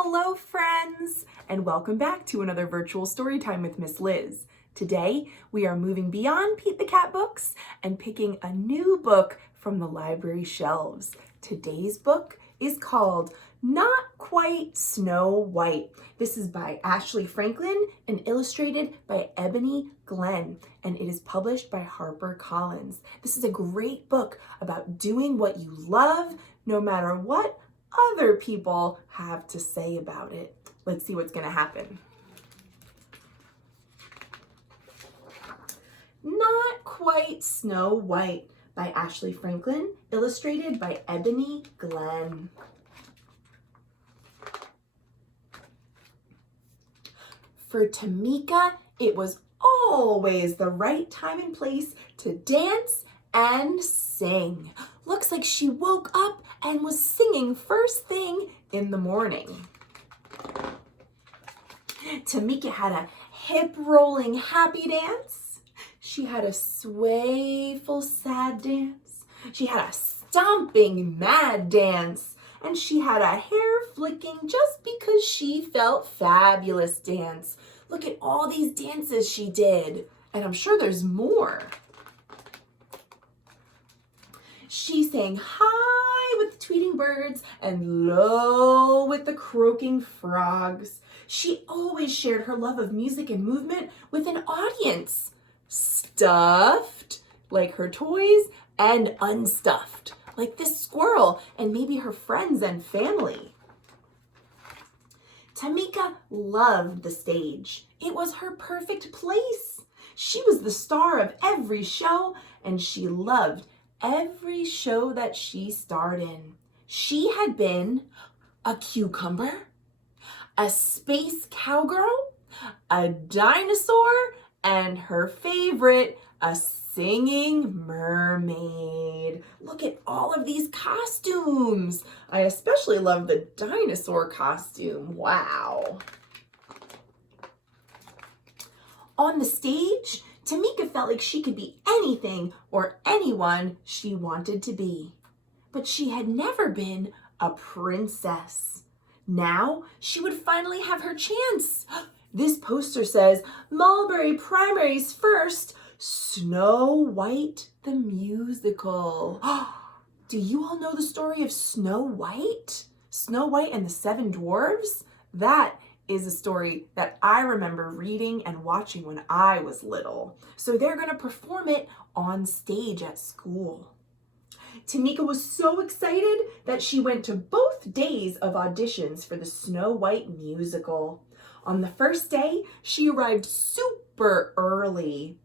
Hello friends, and welcome back to another virtual story time with Miss Liz. Today, we are moving beyond Pete the Cat books and picking a new book from the library shelves. Today's book is called Not Quite Snow White. This is by Ashley Franklin and illustrated by Ebony Glenn, and it is published by HarperCollins. This is a great book about doing what you love, no matter what other people have to say about it. Let's see what's going to happen. Not Quite Snow White by Ashley Franklin, illustrated by Ebony Glenn. For Tamika, it was always the right time and place to dance and sing. Looks like she woke up and was singing first thing in the morning. Tamika had a hip-rolling happy dance. She had a swayful sad dance. She had a stomping mad dance. And she had a hair-flicking just because she felt fabulous dance. Look at all these dances she did. And I'm sure there's more. She sang high with the tweeting birds and low with the croaking frogs. She always shared her love of music and movement with an audience. Stuffed, like her toys, and unstuffed, like this squirrel and maybe her friends and family. Tamika loved the stage. It was her perfect place. She was the star of every show, and she loved every show that she starred in. She had been a cucumber, a space cowgirl, a dinosaur, and her favorite, a singing mermaid. Look at all of these costumes. I especially love the dinosaur costume. Wow. On the stage, Tamika felt like she could be anything or anyone she wanted to be. But she had never been a princess. Now she would finally have her chance. This poster says, Mulberry Primaries first, Snow White the musical. Do you all know the story of Snow White? Snow White and the Seven Dwarfs? That is a story that I remember reading and watching when I was little. So they're going to perform it on stage at school. Tamika was so excited that she went to both days of auditions for the Snow White musical. On the first day, she arrived super early,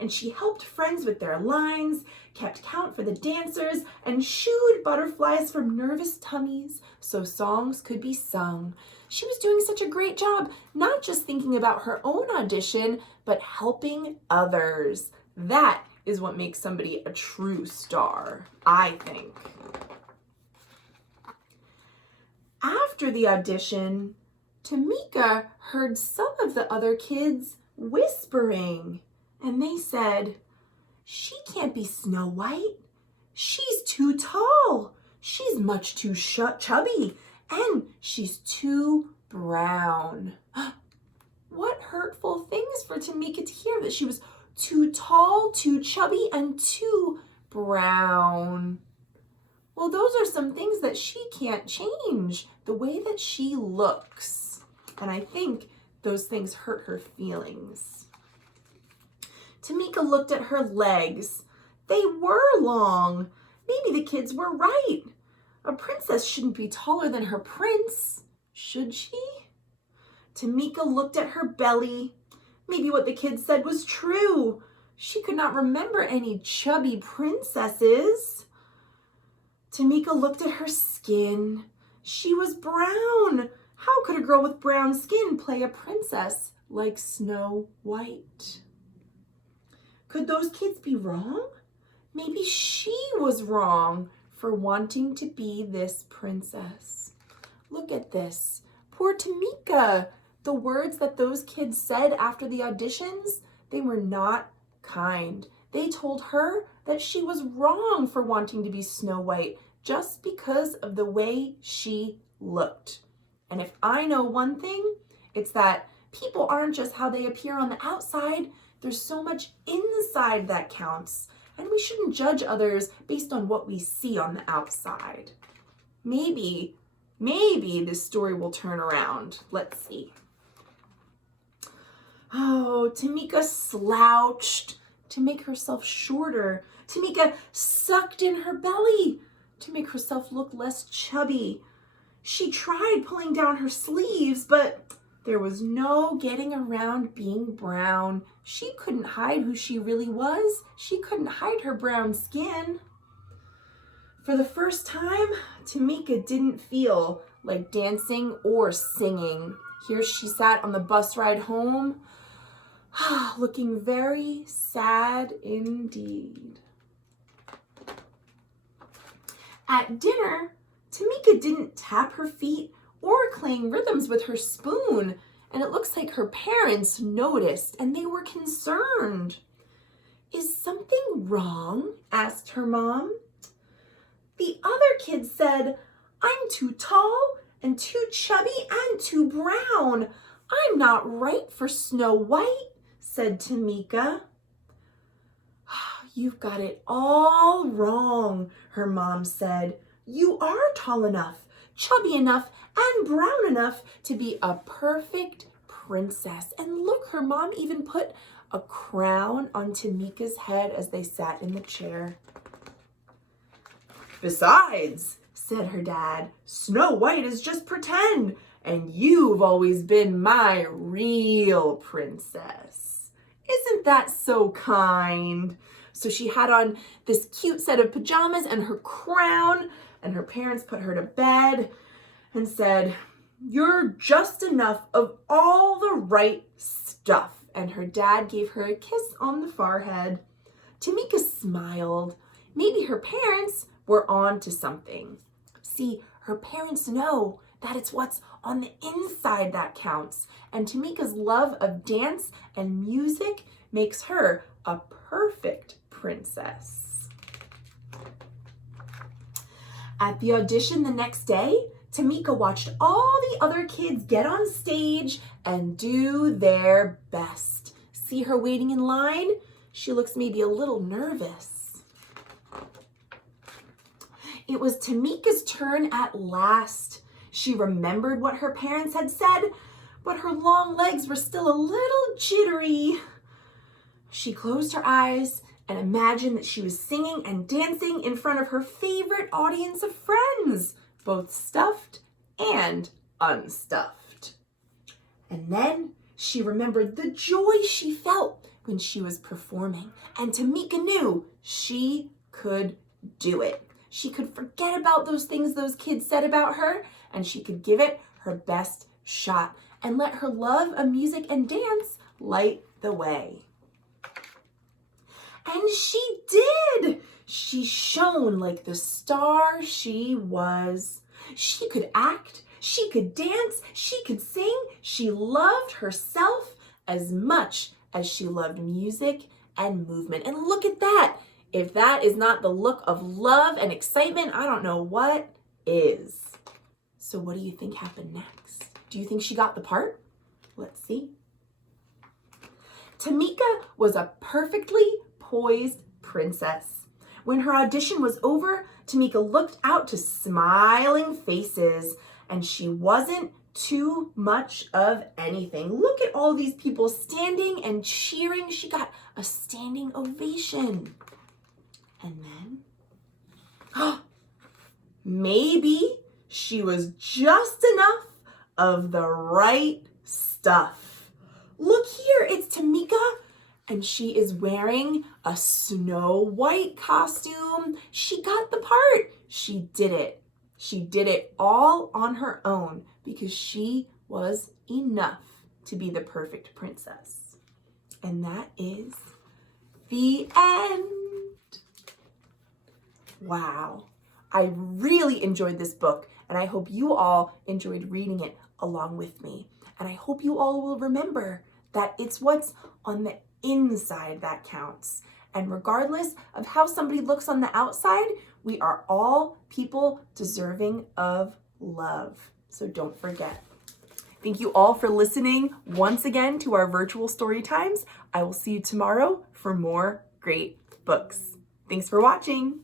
and she helped friends with their lines, kept count for the dancers, and shooed butterflies from nervous tummies so songs could be sung. She was doing such a great job, not just thinking about her own audition, but helping others. That is what makes somebody a true star, I think. After the audition, Tamika heard some of the other kids whispering, and they said, "She can't be Snow White. She's too tall. She's much too chubby, and she's too brown." What hurtful things for Tamika to hear, that she was too tall, too chubby, and too brown. Well, those are some things that she can't change, the way that she looks. And I think those things hurt her feelings. Tamika looked at her legs. They were long. Maybe the kids were right. A princess shouldn't be taller than her prince, should she? Tamika looked at her belly. Maybe what the kids said was true. She could not remember any chubby princesses. Tamika looked at her skin. She was brown. How could a girl with brown skin play a princess like Snow White? Could those kids be wrong? Maybe she was wrong for wanting to be this princess. Look at this. Poor Tamika. The words that those kids said after the auditions, they were not kind. They told her that she was wrong for wanting to be Snow White just because of the way she looked. And if I know one thing, it's that people aren't just how they appear on the outside. There's so much inside that counts. And we shouldn't judge others based on what we see on the outside. Maybe this story will turn around. Let's see. Oh, Tamika slouched to make herself shorter. Tamika sucked in her belly to make herself look less chubby. She tried pulling down her sleeves, but there was no getting around being brown. She couldn't hide who she really was. She couldn't hide her brown skin. For the first time, Tamika didn't feel like dancing or singing. Here she sat on the bus ride home, looking very sad indeed. At dinner, Tamika didn't tap her feet or clang rhythms with her spoon, and it looks like her parents noticed and they were concerned. "Is something wrong?" asked her mom. The other kids said, "I'm too tall and too chubby and too brown. I'm not right for Snow White," said Tamika. "You've got it all wrong," her mom said. "You are tall enough, chubby enough, and brown enough to be a perfect princess." And look, her mom even put a crown on Tamika's head as they sat in the chair. "Besides," said her dad, "Snow White is just pretend, and you've always been my real princess. Isn't that so kind?" So she had on this cute set of pajamas and her crown, and her parents put her to bed and said, "You're just enough of all the right stuff." And her dad gave her a kiss on the forehead. Tamika smiled. Maybe her parents were on to something. See, her parents know that it's what's on the inside that counts. And Tamika's love of dance and music makes her a perfect princess. At the audition the next day, Tamika watched all the other kids get on stage and do their best. See her waiting in line? She looks maybe a little nervous. It was Tamika's turn at last. She remembered what her parents had said, but her long legs were still a little jittery. She closed her eyes and imagined that she was singing and dancing in front of her favorite audience of friends, both stuffed and unstuffed. And then she remembered the joy she felt when she was performing, and Tamika knew she could do it. She could forget about those things those kids said about her, and she could give it her best shot and let her love of music and dance light the way. And she did! She shone like the star she was. She could act, she could dance, she could sing. She loved herself as much as she loved music and movement. And look at that! If that is not the look of love and excitement, I don't know what is. So what do you think happened next? Do you think she got the part? Let's see. Tamika was a perfectly poised princess. When her audition was over, Tamika looked out to smiling faces, and she wasn't too much of anything. Look at all these people standing and cheering. She got a standing ovation. And then, maybe she was just enough of the right stuff. Look here, it's Tamika, and she is wearing a Snow White costume. She got the part. She did it. She did it all on her own because she was enough to be the perfect princess. And that is the end. Wow. I really enjoyed this book, and I hope you all enjoyed reading it along with me. And I hope you all will remember that it's what's on the inside that counts. And regardless of how somebody looks on the outside, we are all people deserving of love. So don't forget. Thank you all for listening once again to our virtual story times. I will see you tomorrow for more great books. Thanks for watching.